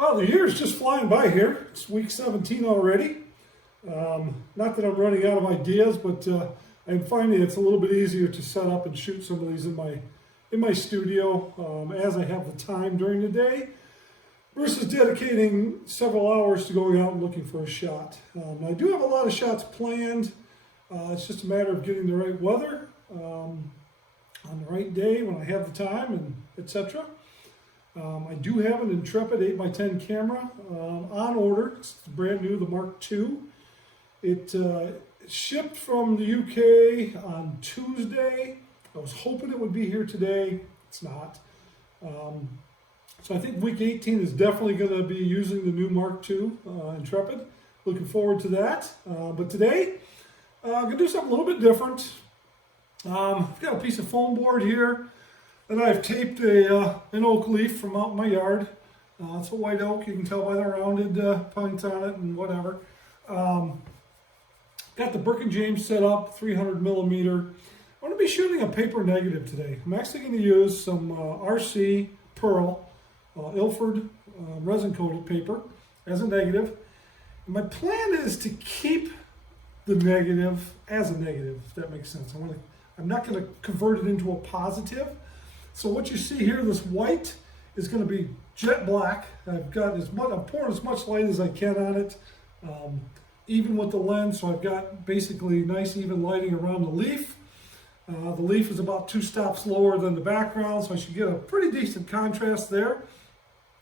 Well, the year's just flying by here. It's week 17 already. Not that I'm running out of ideas, but I'm finding it's a little bit easier to set up and shoot some of these in my studio as I have the time during the day versus dedicating several hours to going out and looking for a shot. I do have a lot of shots planned. It's just a matter of getting the right weather on the right day when I have the time, and etc. I do have an Intrepid 8x10 camera on order. It's brand new, the Mark II. It shipped from the UK on Tuesday. I was hoping it would be here today. It's not. So I think week 18 is definitely going to be using the new Mark II Intrepid. Looking forward to that. But today, I'm going to do something a little bit different. I've got a piece of foam board here that I've taped an oak leaf from out in my yard. It's a white oak. You can tell by the rounded points on it and whatever. Got the Burke & James set up, 300 millimeter. I'm going to be shooting a paper negative today. I'm actually going to use some RC Pearl Ilford resin coated paper as a negative. And my plan is to keep the negative as a negative, if that makes sense. I'm not going to convert it into a positive. So what you see here, this white, is going to be jet black. I'm pouring as much light as I can on it, even with the lens. So I've got basically nice even lighting around the leaf. The leaf is about 2 stops lower than the background, so I should get a pretty decent contrast there.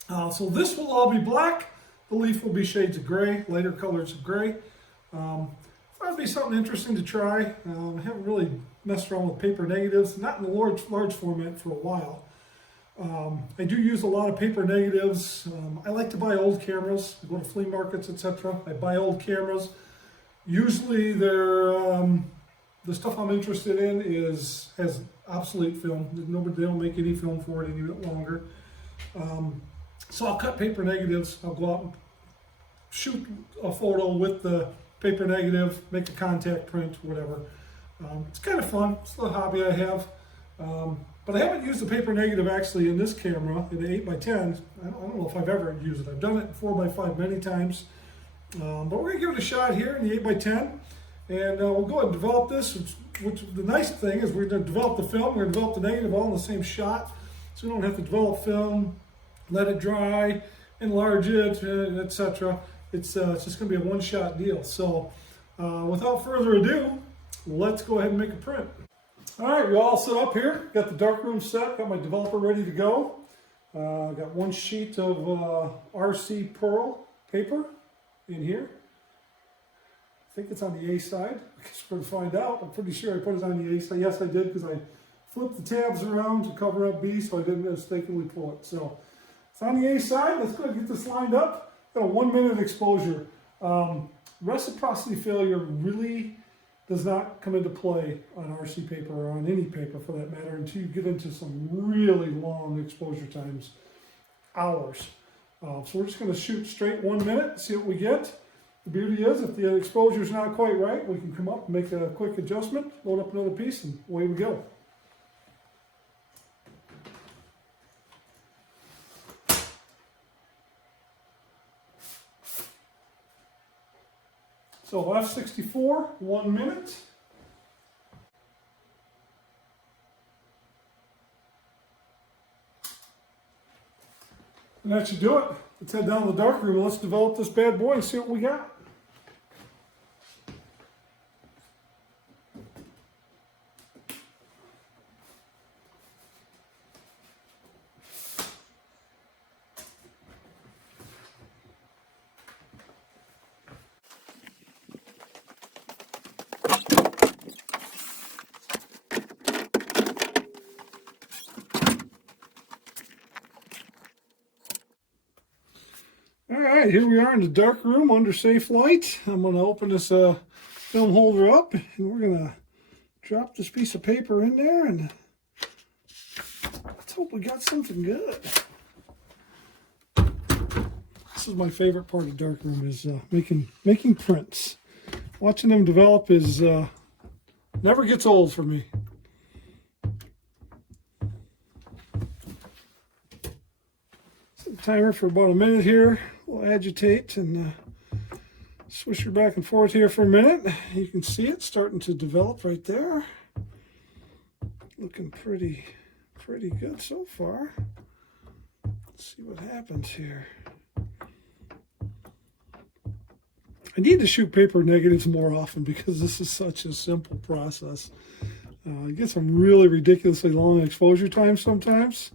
So this will all be black. The leaf will be shades of gray, lighter colors of gray. That'd be something interesting to try. I haven't really messed around with paper negatives, not in the large format for a while. I do use a lot of paper negatives. I like to buy old cameras. I go to flea markets, etc. I buy old cameras. Usually they're the stuff I'm interested in has obsolete film. They don't make any film for it any longer. So I'll cut paper negatives. I'll go out and shoot a photo with the paper negative, make a contact print, whatever. It's kind of fun. It's a hobby I have. But I haven't used the paper negative actually in this camera, in the 8x10. I don't know if I've ever used it. I've done it in 4x5 many times. But we're going to give it a shot here in the 8x10. And we'll go ahead and develop this, which the nice thing is we're going to develop the film, we're going to develop the negative all in the same shot. So we don't have to develop film, let it dry, enlarge it, etc. It's just going to be a one-shot deal. So without further ado, let's go ahead and make a print. All right, we're all set up here. Got the darkroom set, got my developer ready to go. Got one sheet of RC Pearl paper in here. I think it's on the A side. I guess we're going to find out. I'm pretty sure I put it on the A side. Yes, I did, because I flipped the tabs around to cover up B, so I didn't mistakenly pull it. So it's on the A side. Let's go ahead and get this lined up. Got a 1 minute exposure. Reciprocity failure really does not come into play on RC paper or on any paper for that matter until you get into some really long exposure times, hours. So we're just going to shoot straight 1 minute, see what we get. The beauty is, if the exposure is not quite right, we can come up and make a quick adjustment, load up another piece, and away we go. So F64, 1 minute. And that should do it. Let's head down to the darkroom and let's develop this bad boy and see what we got. All right, here we are in the dark room under safe light. I'm going to open this film holder up, and we're going to drop this piece of paper in there, and let's hope we got something good. This is my favorite part of dark room, is making prints. Watching them develop is never gets old for me. timer for about a minute here. We'll agitate and swish her back and forth here for a minute. You can see it starting to develop right there. Looking pretty good so far. Let's see what happens here. I need to shoot paper negatives more often because this is such a simple process. You get some really ridiculously long exposure times sometimes.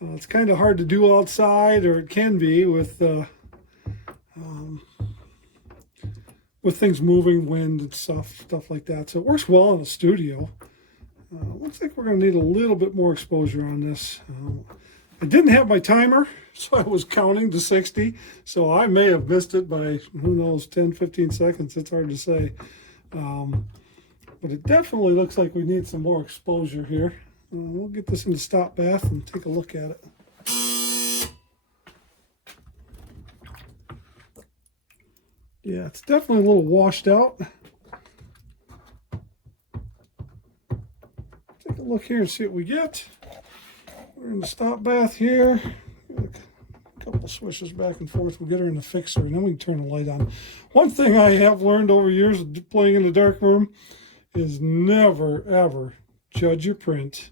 It's kind of hard to do outside, or it can be with things moving, wind and stuff like that. So it works well in the studio. Looks like we're going to need a little bit more exposure on this. I didn't have my timer, so I was counting to 60. So I may have missed it by, who knows, 10, 15 seconds. It's hard to say. But it definitely looks like we need some more exposure here. We'll get this into stop bath and take a look at it. Yeah, it's definitely a little washed out. Take a look here and see what we get. We're in the stop bath here. A couple of swishes back and forth. We'll get her in the fixer and then we can turn the light on. One thing I have learned over years of playing in the darkroom is never, ever judge your print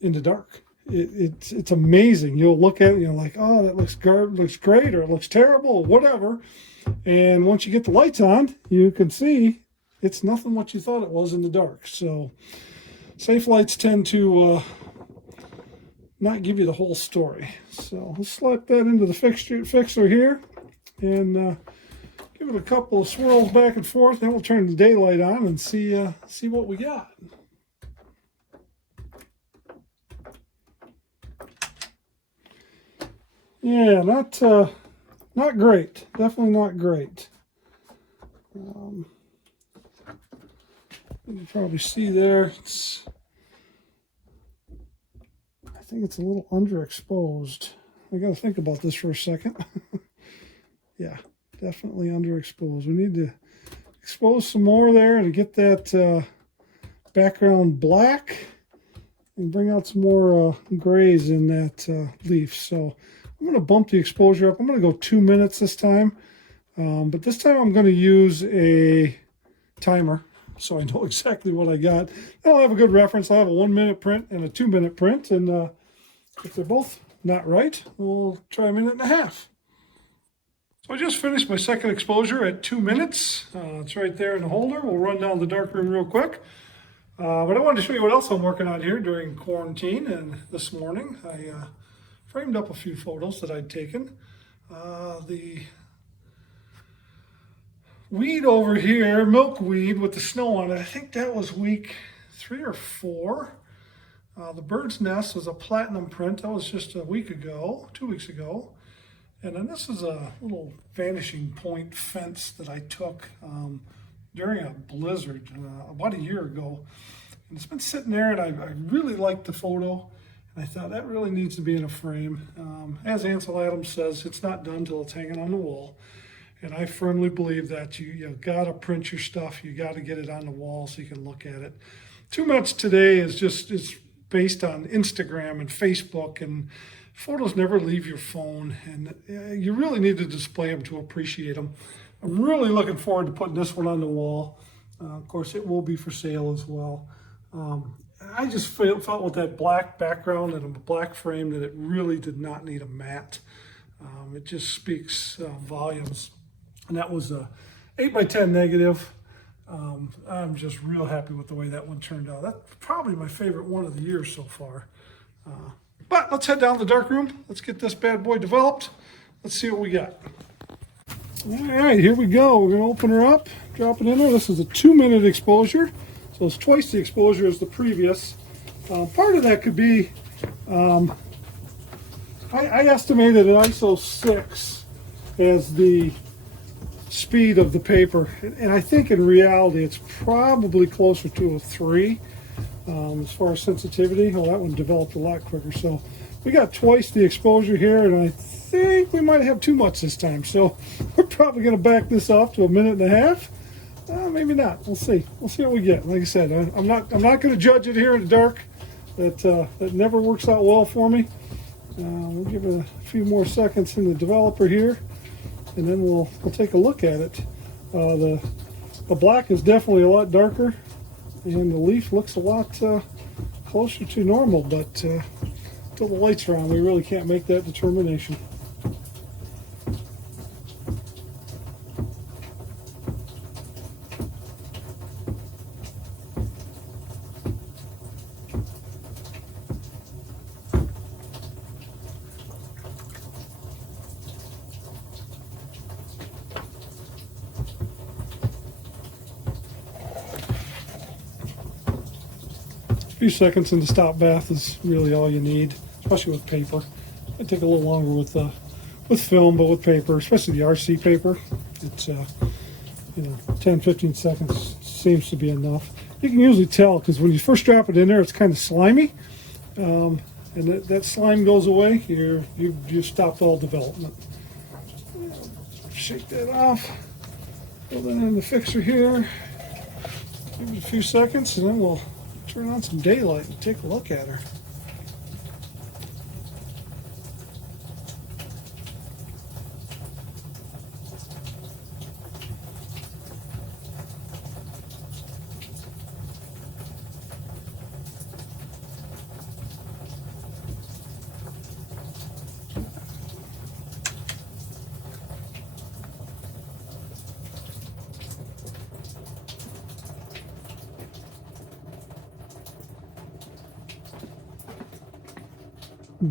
in the dark. It's amazing. You'll look at it and you're like, oh, that looks great, or it looks terrible, or whatever. And once you get the lights on, you can see it's nothing what you thought it was in the dark. So safe lights tend to not give you the whole story. So let's slap that into the fixer here and give it a couple of swirls back and forth. Then we'll turn the daylight on and see what we got. Yeah, not great. Definitely not great. You can probably see there. I think it's a little underexposed. I got to think about this for a second. Yeah, definitely underexposed. We need to expose some more there to get that background black and bring out some more grays in that leaf. So I'm going to bump the exposure up. I'm going to go 2 minutes this time. But this time I'm going to use a timer so I know exactly what I got. I'll have a good reference. I'll have a 1 minute print and a 2 minute print. And if they're both not right, we'll try a minute and a half. So I just finished my second exposure at 2 minutes. It's right there in the holder. We'll run down the darkroom real quick. But I wanted to show you what else I'm working on here during quarantine. And this morning I framed up a few photos that I'd taken. The weed over here, milkweed with the snow on it, I think that was week 3 or 4. The bird's nest was a platinum print. That was just a week ago, 2 weeks ago. And then this is a little vanishing point fence that I took during a blizzard about a year ago. And it's been sitting there, and I really liked the photo. And I thought that really needs to be in a frame. As Ansel Adams says, it's not done till it's hanging on the wall. And I firmly believe that you got to print your stuff. You got to get it on the wall so you can look at it. Too much today is it's based on Instagram and Facebook, and photos never leave your phone. And you really need to display them to appreciate them. I'm really looking forward to putting this one on the wall. Of course, it will be for sale as well. I just felt with that black background and a black frame that it really did not need a matte. It just speaks volumes. And that was a 8x10 negative. I'm just real happy with the way that one turned out. That's probably my favorite one of the year so far. But let's head down to the darkroom. Let's get this bad boy developed. Let's see what we got. All right, here we go. We're going to open her up, drop it in there. This is a 2 minute exposure. So it's twice the exposure as the previous. Part of that could be, I estimated an ISO 6 as the speed of the paper. And I think in reality, it's probably closer to a 3 as far as sensitivity. Oh, that one developed a lot quicker. So we got twice the exposure here, and I think we might have too much this time. So we're probably going to back this off to a minute and a half. Maybe not. We'll see. We'll see what we get. Like I said, I'm not going to judge it here in the dark. That never works out well for me. We'll give it a few more seconds in the developer here, and then we'll take a look at it. The black is definitely a lot darker, and the leaf looks a lot closer to normal, but until the lights are on, we really can't make that determination. A few seconds in the stop bath is really all you need, especially with paper. It take a little longer with film, but with paper, especially the RC paper, it's 10-15 seconds seems to be enough. You can usually tell because when you first drop it in there, it's kind of slimy, and that slime goes away. You've stopped all development. Shake that off. Put that in the fixer here. Give it a few seconds, and then we'll turn on some daylight and take a look at her.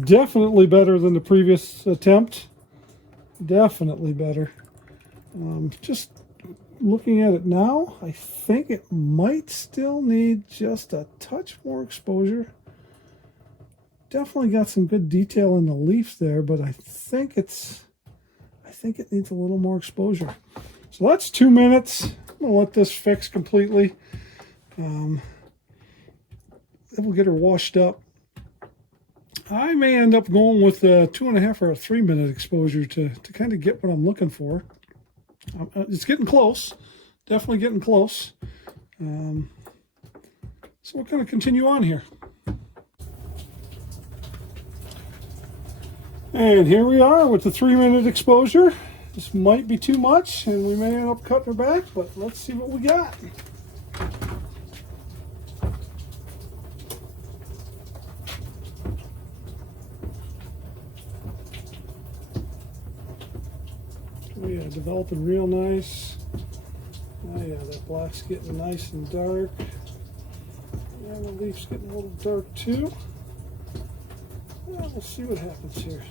Definitely better than the previous attempt. Definitely better. Just looking at it now, I think it might still need just a touch more exposure. Definitely got some good detail in the leaf there, but I think it needs a little more exposure. So that's 2 minutes. I'm gonna let this fix completely. Then we'll get her washed up. I may end up going with a 2.5 or a 3 minute exposure to kind of get what I'm looking for. It's getting close, definitely getting close. So we'll kind of continue on here. And here we are with the 3 minute exposure. This might be too much and we may end up cutting her back, but let's see what we got. Oh yeah, developing real nice. Oh yeah, that black's getting nice and dark. And the leaf's getting a little dark too. Yeah, we'll see what happens here.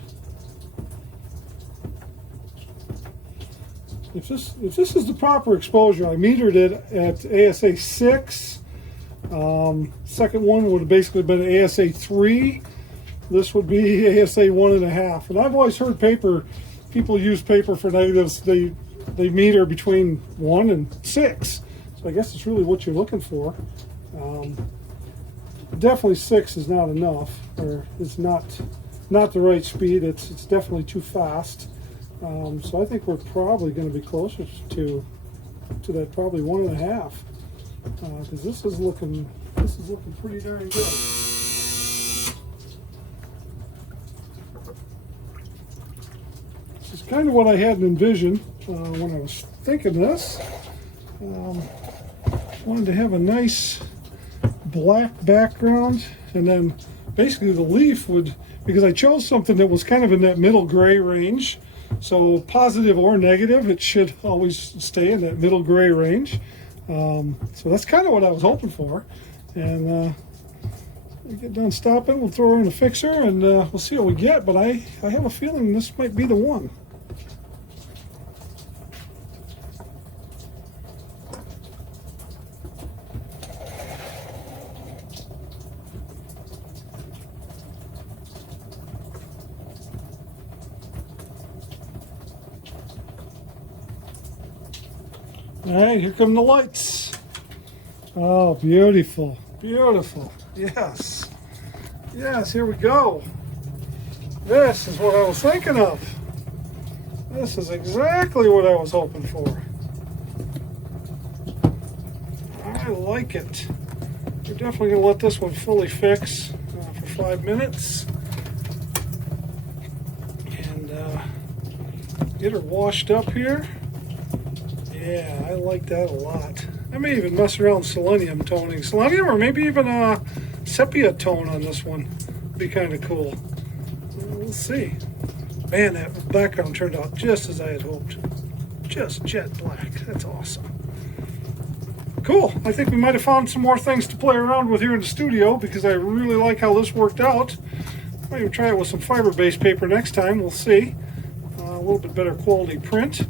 If this is the proper exposure, I metered it at ASA 6. Second one would have basically been ASA 3. This would be ASA 1.5. And I've always heard people use paper for negatives. They meter between 1 and 6. So I guess it's really what you're looking for. Definitely 6 is not enough, or it's not the right speed. It's definitely too fast. So I think we're probably going to be closer to that probably 1.5, because this is looking pretty darn good. This is kind of what I had envisioned when I was thinking this. Wanted to have a nice black background, and then basically the leaf would, because I chose something that was kind of in that middle gray range. So positive or negative, it should always stay in that middle gray range. So that's kind of what I was hoping for. And when we get done stopping, we'll throw her in a fixer and we'll see what we get. But I have a feeling this might be the one. All right, here come the lights. Oh, beautiful, beautiful. Yes, yes, here we go. This is what I was thinking of. This is exactly what I was hoping for. I like it. We're definitely gonna let this one fully fix for 5 minutes. Get her washed up here. Yeah, I like that a lot. I may even mess around with selenium toning. Selenium or maybe even a sepia tone on this one. Be kind of cool. We'll see. Man, that background turned out just as I had hoped. Just jet black. That's awesome. Cool. I think we might have found some more things to play around with here in the studio because I really like how this worked out. Might even try it with some fiber-based paper next time. We'll see. A little bit better quality print.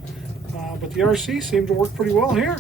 But the RC seemed to work pretty well here.